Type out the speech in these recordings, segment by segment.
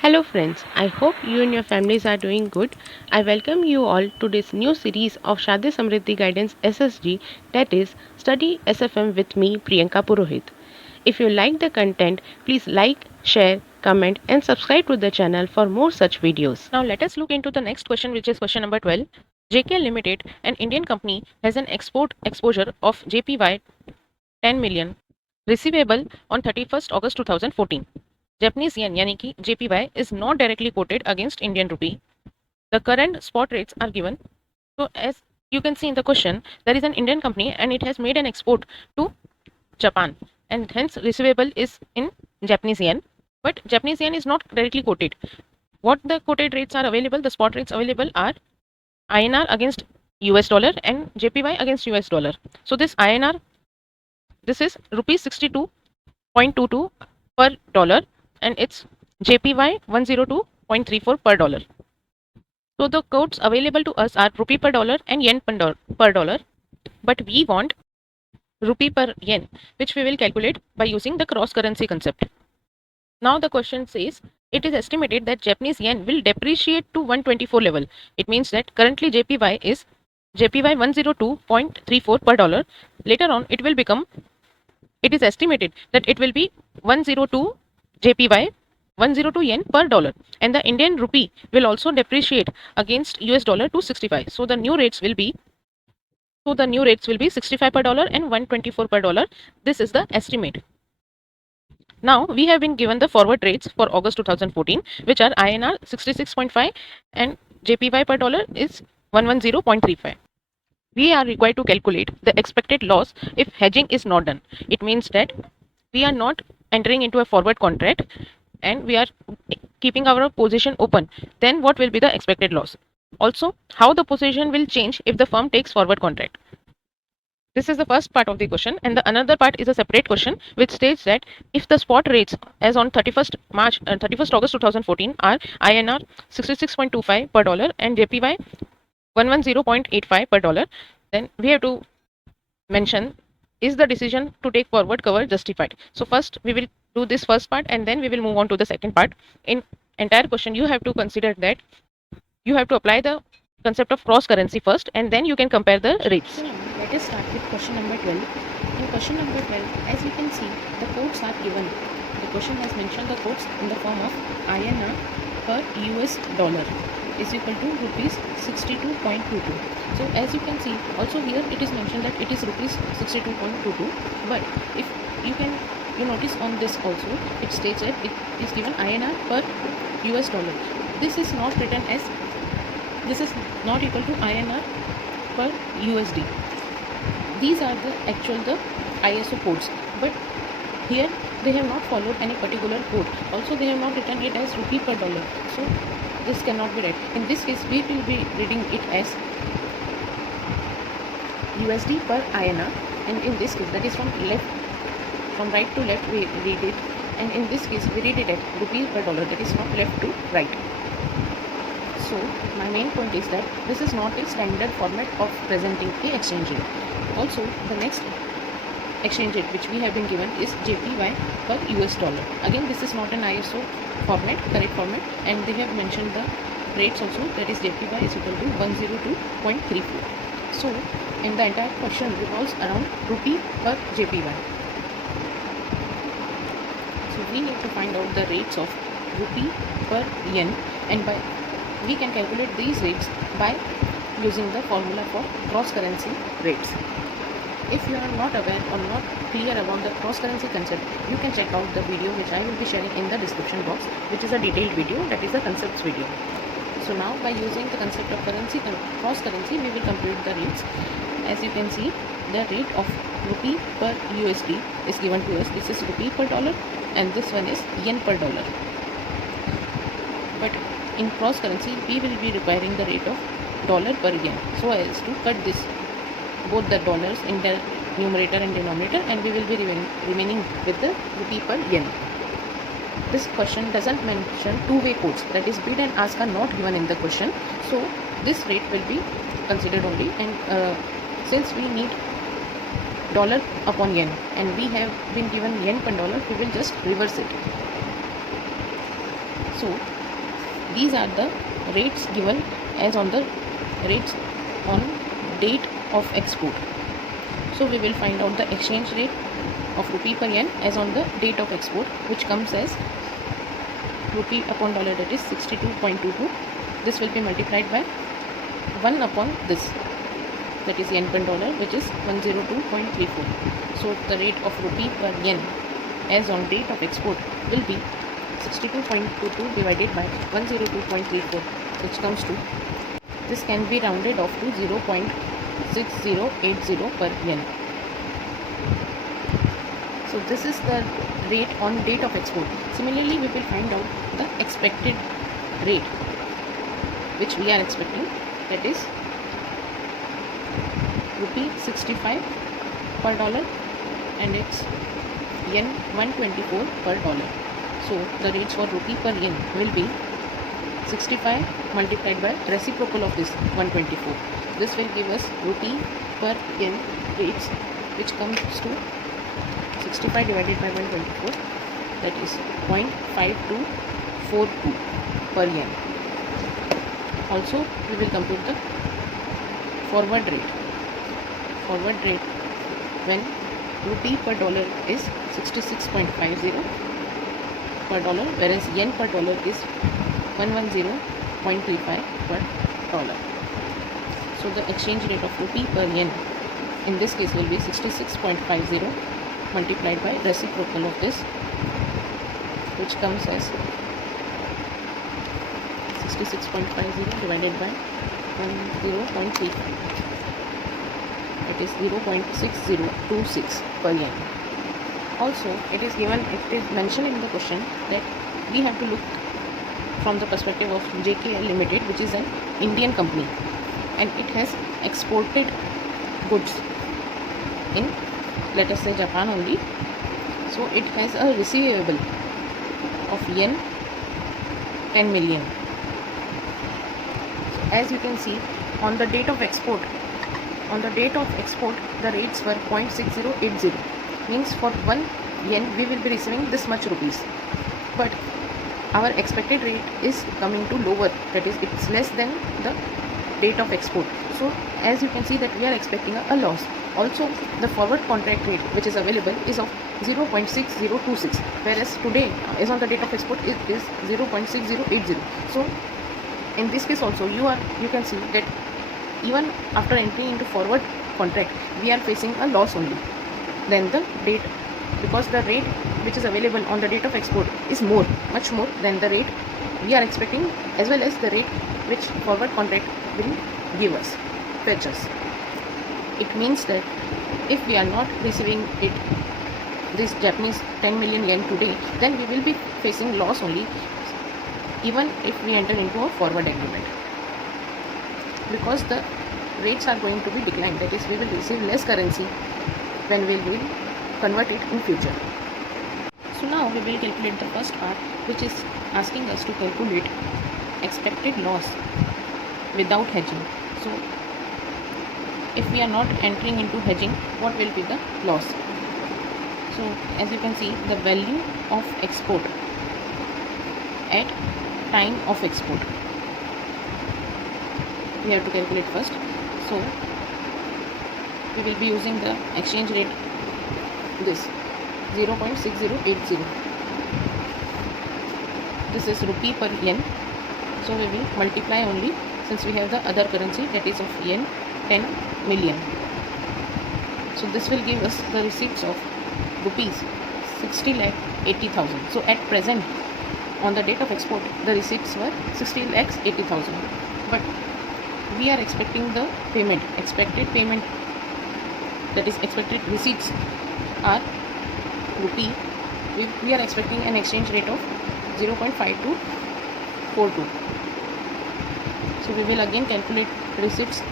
Hello, friends. I hope you and your families are doing good. I welcome you all to this new series of Shadi Samriddhi Guidance SSG, that is, Study SFM with me, Priyanka Purohit. If you like the content, please like, share, comment, and subscribe to the channel for more such videos. Now, let us look into the next question, which is question number 12. JK Limited, an Indian company, has an export exposure of JPY 10 million receivable on 31st August 2014. Japanese yen यानी कि JPY is not directly quoted against Indian rupee. The current spot rates are given. So as you can see in the question, there is an Indian company and it has made an export to Japan, and hence receivable is in Japanese yen, but Japanese yen is not directly quoted. What the quoted rates are available, the spot rates available are INR against US dollar and JPY against US dollar. So this INR, this is rupees 62.22 per dollar, and it's JPY 102.34 per dollar. So the quotes available to us are rupee per dollar and yen per dollar, but we want rupee per yen, which we will calculate by using the cross currency concept. Now the question says it is estimated that Japanese yen will depreciate to 124 level. It means that currently JPY is JPY 102.34 per dollar. Later on it will become, it is estimated that it will be 102 JPY 102 yen per dollar, and the Indian rupee will also depreciate against US dollar to 65. So the new rates will be, 65 per dollar and 124 per dollar. This is the estimate. Now we have been given the forward rates for August 2014, which are INR 66.5 and JPY per dollar is 110.35. We are required to calculate the expected loss if hedging is not done. It means that we are not entering into a forward contract and we are keeping our position open. Then what will be the expected loss? Also, how the position will change if the firm takes forward contract. This is the first part of the question, and the another part is a separate question which states that if the spot rates as on 31st August 2014 are INR 66.25 per dollar and JPY 110.85 per dollar, then we have to mention, is the decision to take forward cover justified. So first we will do this first part and then we will move on to the second part. In entire question you have to consider that you have to apply the concept of cross currency first and then you can compare the rates. So now let us start with question number 12. In question number 12, as you can see, the quotes are given. The question has mentioned the quotes in the form of INR per US dollar is equal to rupees 62.22. So as you can see, also here it is mentioned that it is rupees 62.22, but if you notice on this also, it states that it is given INR per US dollar. This is not written as, this is not equal to INR per USD. These are the actual the ISO codes, but here they have not followed any particular code. Also they have not written it as rupee per dollar, so this cannot be read. In this case we will be reading it as USD per INR, and in this case, that is from right to left we read it, and in this case we read it at rupee per dollar, that is from left to right. So my main point is that this is not a standard format of presenting the exchange rate. Also the next exchange rate which we have been given is JPY per US dollar. Again this is not an ISO format, correct format, and they have mentioned the rates also, that is JPY is equal to 102.34. So in the entire question revolves around rupee per JPY. So we need to find out the rates of rupee per yen, and we can calculate these rates by using the formula for cross currency rates. If you are not aware or not clear about the cross currency concept, you can check out the video which I will be sharing in the description box, which is a detailed video, that is the concepts video. So now by using the concept of cross currency, we will compute the rates. As you can see, the rate of rupee per USD is given to us. This is rupee per dollar and this one is yen per dollar. But in cross currency we will be requiring the rate of dollar per yen, so as to cut this both the dollars in the numerator and denominator, and we will be remaining with the rupee per yen. This question doesn't mention two-way quotes, that is bid and ask are not given in the question, so this rate will be considered only. And since we need dollar upon yen and we have been given yen per dollar, we will just reverse it. So these are the rates given as on the rates on date of export. So we will find out the exchange rate of rupee per yen as on the date of export, which comes as rupee upon dollar, that is 62.22. This will be multiplied by 1 upon this, that is yen per dollar, which is 102.34. So the rate of rupee per yen as on date of export will be 62.22 divided by 102.34, which comes to, this can be rounded off to 0.6080 per yen. So this is the rate on date of export. Similarly, we will find out the expected rate which we are expecting, that is rupee 65 per dollar and it's yen 124 per dollar. So the rates for rupee per yen will be 65 multiplied by reciprocal of this 124. This will give us rupee per yen rates, which comes to 65 divided by 124, that is 0.5242 per yen. Also we will compute the forward rate. Forward rate when rupee per dollar is 66.50 per dollar, whereas yen per dollar is 110.35 per dollar. So the exchange rate of rupee per yen in this case will be 66.50 multiplied by reciprocal of this, which comes as 66.50 divided by 10.35, it is 0.6026 per yen. Also it is mentioned in the question that we have to look from the perspective of JKL Limited, which is an Indian company and it has exported goods in, let us say, Japan only. So it has a receivable of yen 10 million. So as you can see, on the date of export, the rates were 0.6080, means for 1 yen we will be receiving this much rupees, but our expected rate is coming to lower, that is it's less than the date of export. So as you can see that we are expecting a loss. Also the forward contract rate which is available is of 0.6026, whereas today as on the date of export it is 0.6080. So in this case also you can see that even after entering into forward contract we are facing a loss only than the date, because the rate which is available on the date of export is much more than the rate we are expecting, as well as the rate which forward contract will give us, fetch us. It means that if we are not receiving this Japanese 10 million yen today, then we will be facing loss only, even if we enter into a forward agreement, because the rates are going to be declined, that is we will receive less currency when we will convert it in future. So now we will calculate the first part, which is asking us to calculate expected loss without hedging. So if we are not entering into hedging, what will be the loss? So as you can see, the value of export at time of export we have to calculate first. So we will be using the exchange rate, this 0.6080. This is rupee per yen. So we will multiply only, since we have the other currency, that is of yen 10 million. So this will give us the receipts of rupees 60,80,000. So at present, on the date of export, the receipts were 60,80,000. But we are expecting the payment, expected payment, that is expected receipts are rupee. We are expecting an exchange rate of 0.5242. So we will again calculate receipts.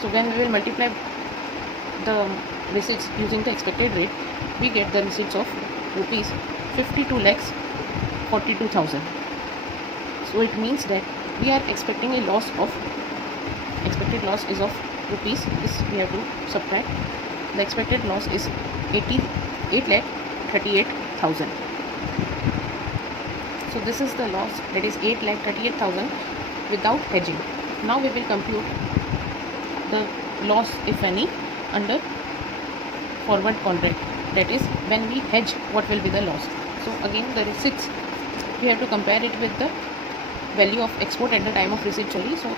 So when we will multiply the receipts using the expected rate, we get the receipts of rupees 52,42,000. So it means that we are expecting a loss of, expected loss is of rupees, this we have to subtract. The expected loss is 8,38,000. So this is the loss, that is 8,38,000 without hedging. Now we will compute the loss, if any, under forward contract. That is, when we hedge, what will be the loss. So again, the receipts, we have to compare it with the value of export at the time of receipt only. So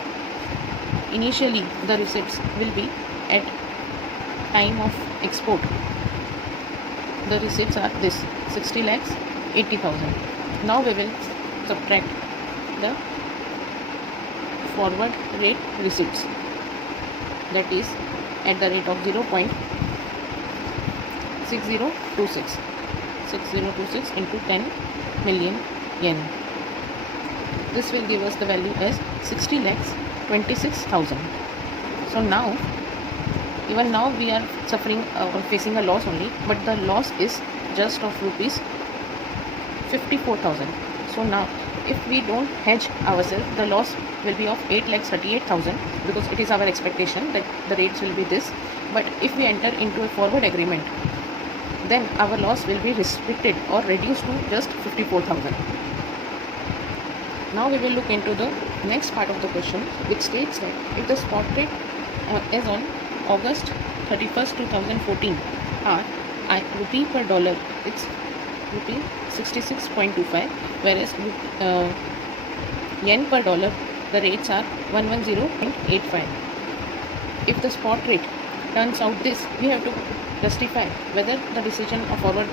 initially the receipts will be at time of export. The receipts are this 60 lakhs 80,000. Now we will subtract the forward rate receipts, that is at the rate of 0.6026 into 10 million yen. This will give us the value as 60 lakhs 26,000. So now, even now we are suffering or facing a loss only, but the loss is just of rupees 54,000. So now, if we don't hedge ourselves, the loss will be of 8,38,000, because it is our expectation that the rates will be this. But if we enter into a forward agreement, then our loss will be restricted or reduced to just 54,000. Now we will look into the next part of the question, which states that if the spot rate as on August 31st 2014 are rupee per dollar, it's rupee 66.25, whereas yen per dollar, the rates are 110.85. If the spot rate turns out this, we have to justify whether the decision of forward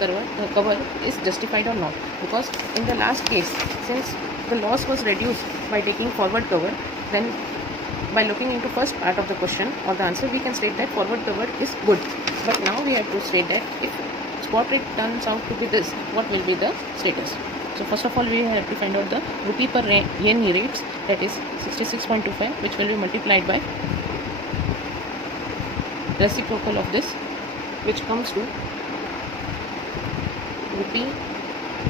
cover is justified or not, because in the last case, since the loss was reduced by taking forward cover, then by looking into first part of the question or the answer, we can state that forward cover is good. But now we have to state that if spot rate turns out to be this, what will be the status. So first of all, we have to find out the rupee per yen rates, that is 66.25, which will be multiplied by reciprocal of this, which comes to rupee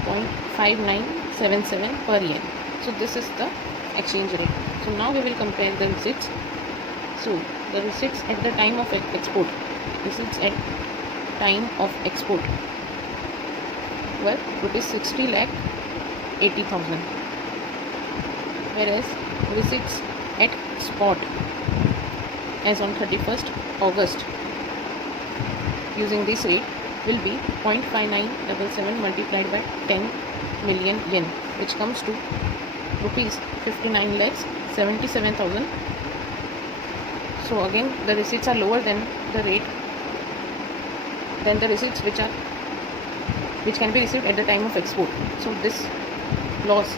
0.5977 per yen. So this is the exchange rate. So now we will compare the receipts. So the receipts at the time of export, receipts at time of export were rupees 60 lakh 80,000, whereas receipts at spot as on 31st August using this rate will be 0.5977 multiplied by 10 million yen, which comes to rupees 59 lakhs 77,000. So again, the receipts are lower than the rate, than the receipts which can be received at the time of export. So this loss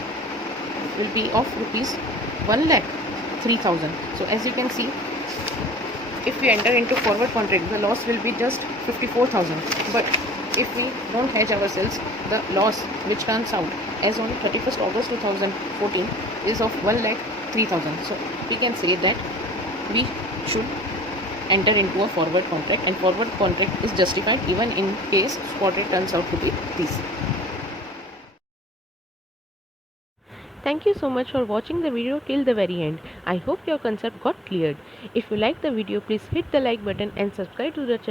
will be of rupees 1,03,000. So as you can see, if we enter into forward contract, the loss will be just 54,000. But if we don't hedge ourselves, the loss which turns out as on 31st August 2014 is of 1,03,000. So we can say that we should enter into a forward contract, and forward contract is justified even in case spot rate turns out to be this. Thank you so much for watching the video till the very end. I hope your concept got cleared. If you like the video, please hit the like button and subscribe to the channel.